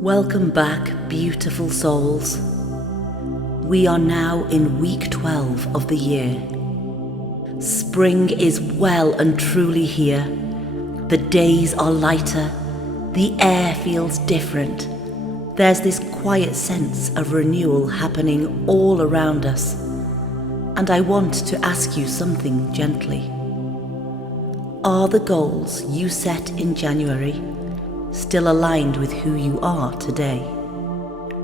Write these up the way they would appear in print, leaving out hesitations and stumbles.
Welcome back, beautiful souls. We are now in week 12 of the year. Spring is well and truly here. The days are lighter. The air feels different. There's this quiet sense of renewal happening all around us. And I want to ask you something gently. Are the goals you set in January still aligned with who you are today?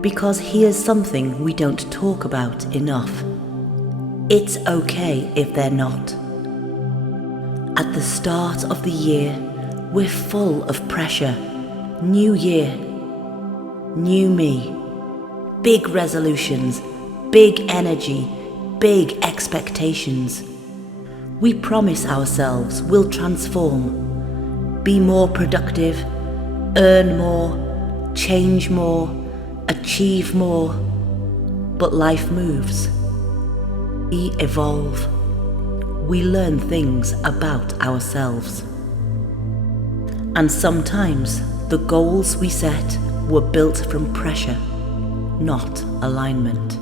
Because here's something we don't talk about enough. It's okay if they're not. At the start of the year, we're full of pressure. New year, new me. Big resolutions, big energy, big expectations. We promise ourselves we'll transform, be more productive, earn more, change more, achieve more. But life moves. We evolve. We learn things about ourselves. And sometimes the goals we set were built from pressure, not alignment.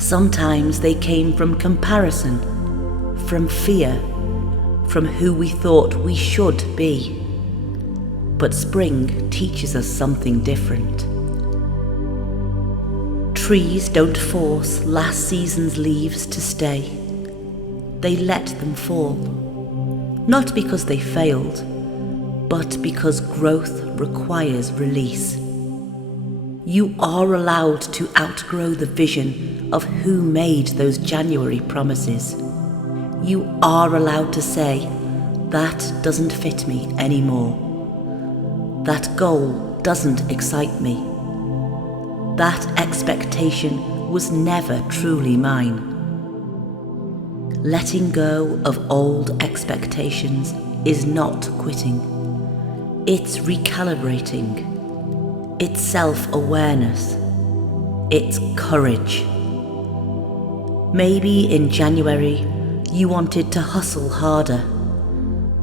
Sometimes they came from comparison, from fear, from who we thought we should be. But spring teaches us something different. Trees don't force last season's leaves to stay. They let them fall. Not because they failed, but because growth requires release. You are allowed to outgrow the vision of who made those January promises. You are allowed to say, that doesn't fit me anymore. That goal doesn't excite me. That expectation was never truly mine. Letting go of old expectations is not quitting. It's recalibrating. It's self-awareness. It's courage. Maybe in January you wanted to hustle harder,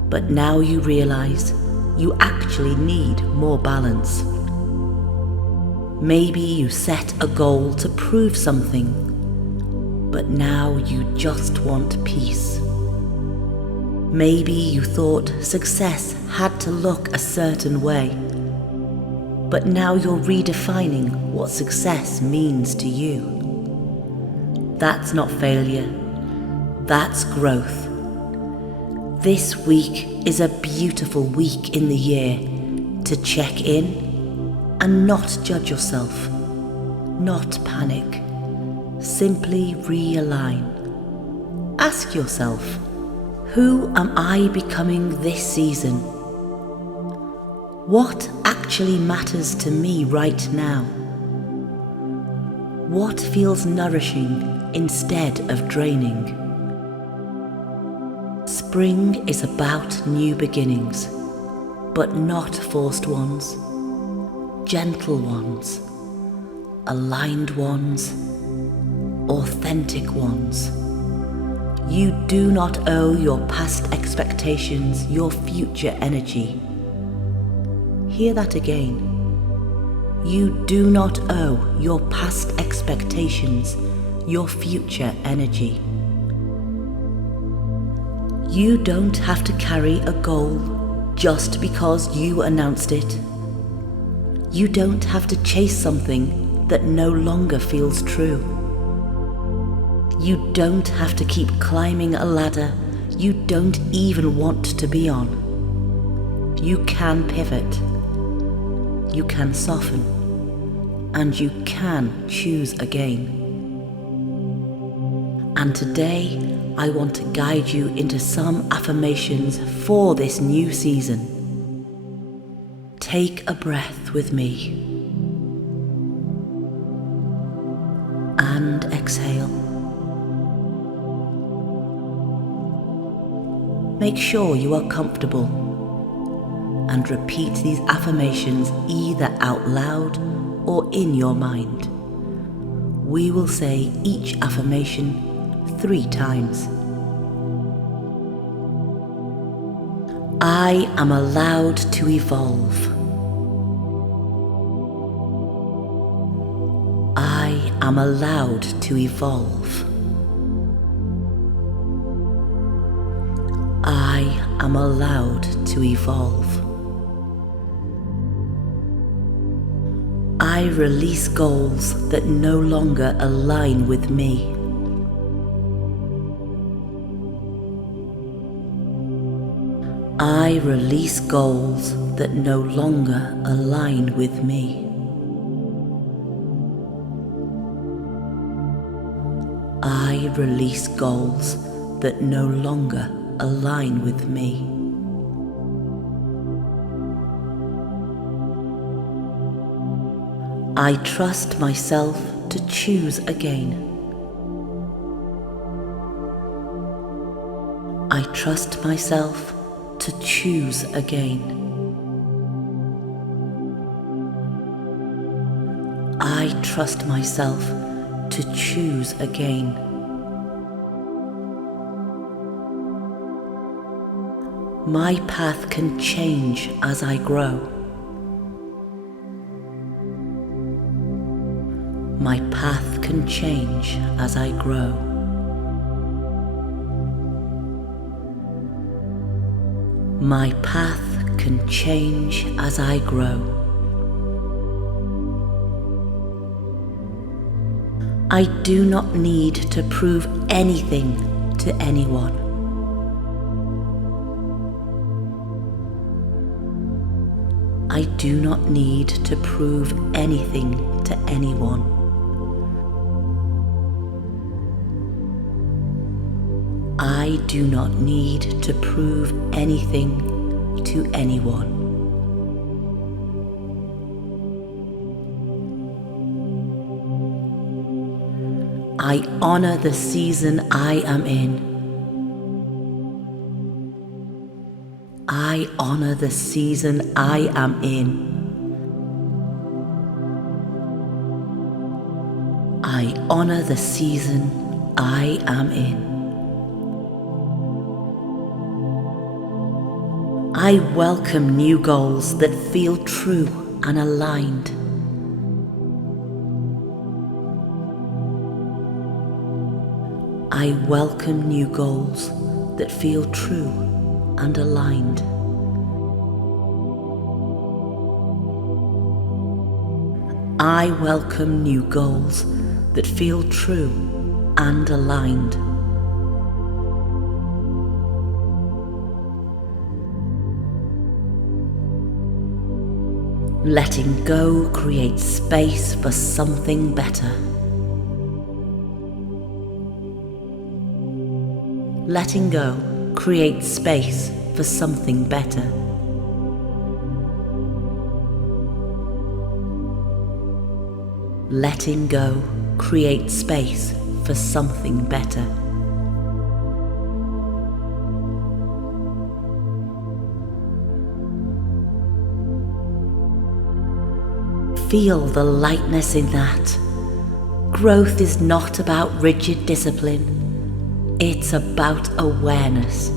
but now you realize you actually need more balance. Maybe you set a goal to prove something, but now you just want peace. Maybe you thought success had to look a certain way, but now you're redefining what success means to you. That's not failure, that's growth. This week is a beautiful week in the year to check in and not judge yourself, not panic, simply realign. Ask yourself, who am I becoming this season? What actually matters to me right now? What feels nourishing instead of draining? Spring is about new beginnings, but not forced ones, gentle ones, aligned ones, authentic ones. You do not owe your past expectations your future energy. Hear that again. You do not owe your past expectations your future energy. You don't have to carry a goal just because you announced it. You don't have to chase something that no longer feels true. You don't have to keep climbing a ladder you don't even want to be on. You can pivot. You can soften. And you can choose again. And today, I want to guide you into some affirmations for this new season. Take a breath with me. And exhale. Make sure you are comfortable and repeat these affirmations either out loud or in your mind. We will say each affirmation 3 times. I am allowed to evolve. am allowed to evolve. I am allowed to evolve. I release goals that no longer align with me. I release goals that no longer align with me. I release goals that no longer align with me. I trust myself to choose again. I trust myself to choose again. I trust myself to choose again. My path can change as I grow. My path can change as I grow. My path can change as I grow. I do not need to prove anything to anyone. I do not need to prove anything to anyone. I do not need to prove anything to anyone. I honor the season I am in. I honor the season I am in. I honor the season I am in. I welcome new goals that feel true and aligned. I welcome new goals that feel true and aligned. I welcome new goals that feel true and aligned. Letting go creates space for something better. Letting go creates space for something better. Letting go creates space for something better. Feel the lightness in that. Growth is not about rigid discipline. It's about awareness.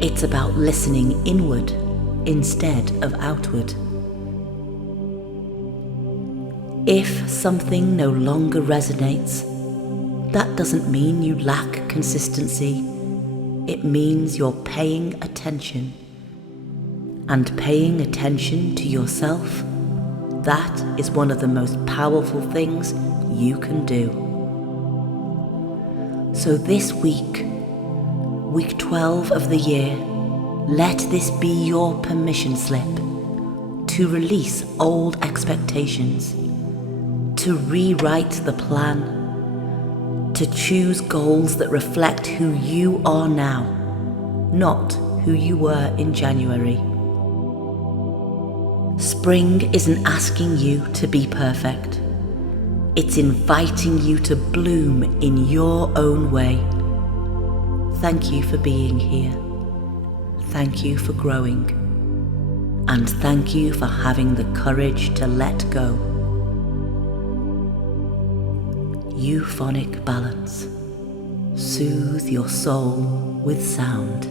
It's about listening inward instead of outward. If something no longer resonates, that doesn't mean you lack consistency. It means you're paying attention. And paying attention to yourself, that is one of the most powerful things you can do. So this week 12 of the year, let this be your permission slip to release old expectations, to rewrite the plan, to choose goals that reflect who you are now, not who you were in January. Spring isn't asking you to be perfect. It's inviting you to bloom in your own way. Thank you for being here. Thank you for growing. And thank you for having the courage to let go. Euphonic Balance. Soothe your soul with sound.